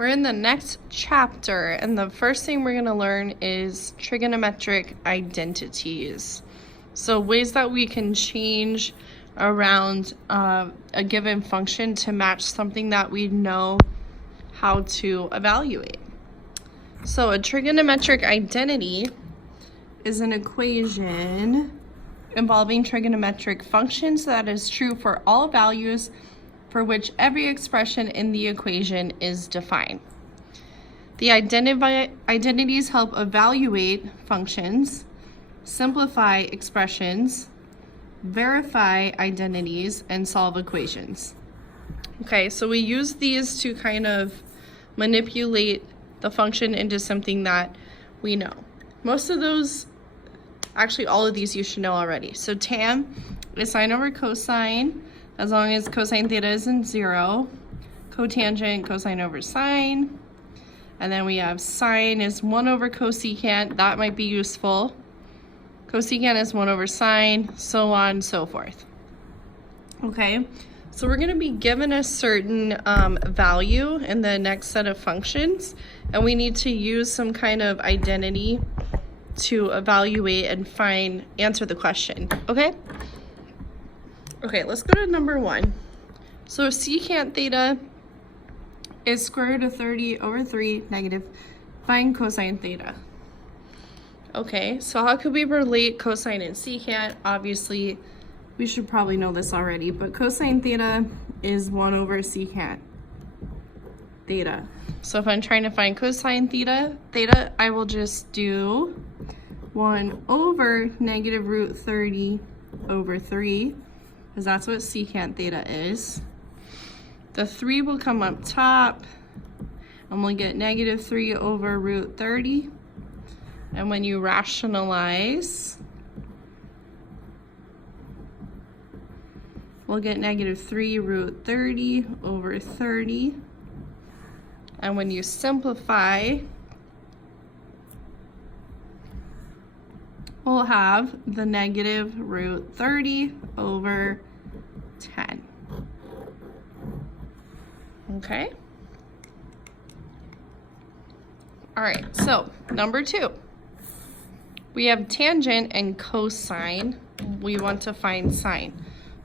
We're in the next chapter, and the first thing we're going to learn is trigonometric identities. So ways that we can change around a given function to match something that we know how to evaluate. So a trigonometric identity is an equation involving trigonometric functions that is true for all values for which every expression in the equation is defined. The identities help evaluate functions, simplify expressions, verify identities, and solve equations. Okay, so we use these to kind of manipulate the function into something that we know. Most of those, actually all of these you should know already. So tan is sine over cosine, as long as cosine theta isn't 0. Cotangent, cosine over sine. And then we have sine is 1 over cosecant. That might be useful. Cosecant is 1 over sine, so on and so forth. Okay, so we're going to be given a certain value in the next set of functions, and we need to use some kind of identity to evaluate and answer the question. Okay? Okay, let's go to number 1. So secant theta is square root of 30 over 3 negative. Find cosine theta. Okay, so how could we relate cosine and secant? Obviously, we should probably know this already, but cosine theta is 1 over secant theta. So if I'm trying to find cosine theta, I will just do 1 over negative root 30 over 3, because that's what secant theta is. The 3 will come up top, and we'll get negative 3 over root 30. And when you rationalize, we'll get negative 3 root 30 over 30. And when you simplify, we'll have the negative root 30 over 10. Okay? All right, so number 2. We have tangent and cosine. We want to find sine.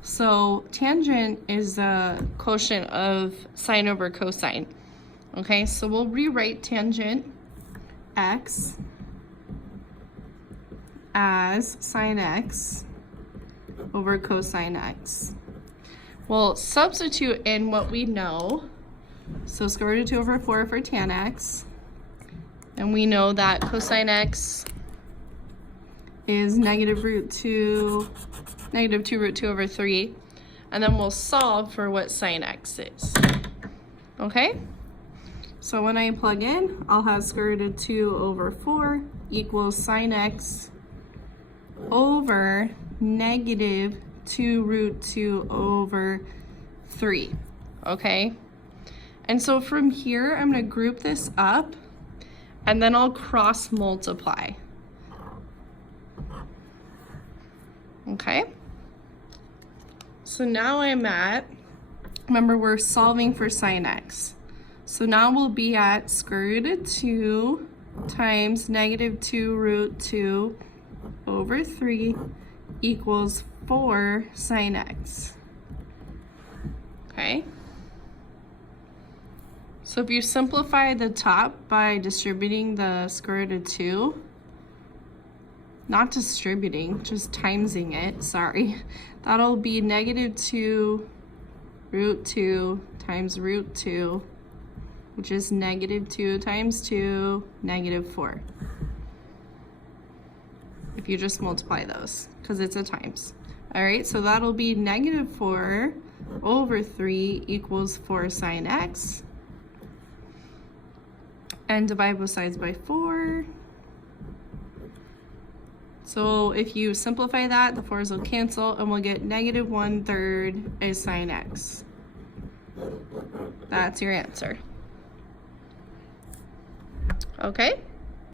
So tangent is a quotient of sine over cosine. Okay, so we'll rewrite tangent x as sine x over cosine x. We'll substitute in what we know. So square root of 2 over 4 for tan x. And we know that cosine x is negative 2 root 2 over 3. And then we'll solve for what sine x is. Okay? So when I plug in, I'll have square root of 2 over 4 equals sine x over negative 2 root 2 over 3. Okay? And so from here, I'm going to group this up, and then I'll cross multiply. Okay? So now remember we're solving for sine x. So now we'll be at square root of 2 times negative 2 root 2 over 3 equals 4 sine x. Okay? So if you simplify the top by distributing the square root of 2, not distributing, just timesing it, sorry, that'll be negative 2 root 2 times root 2, which is negative 2 times 2, negative 4. If you just multiply those, because it's a times. All right, so that'll be negative 4 over 3 equals 4 sine x. And divide both sides by 4. So if you simplify that, the 4's will cancel, and we'll get negative 1/3 is sine x. That's your answer. Okay?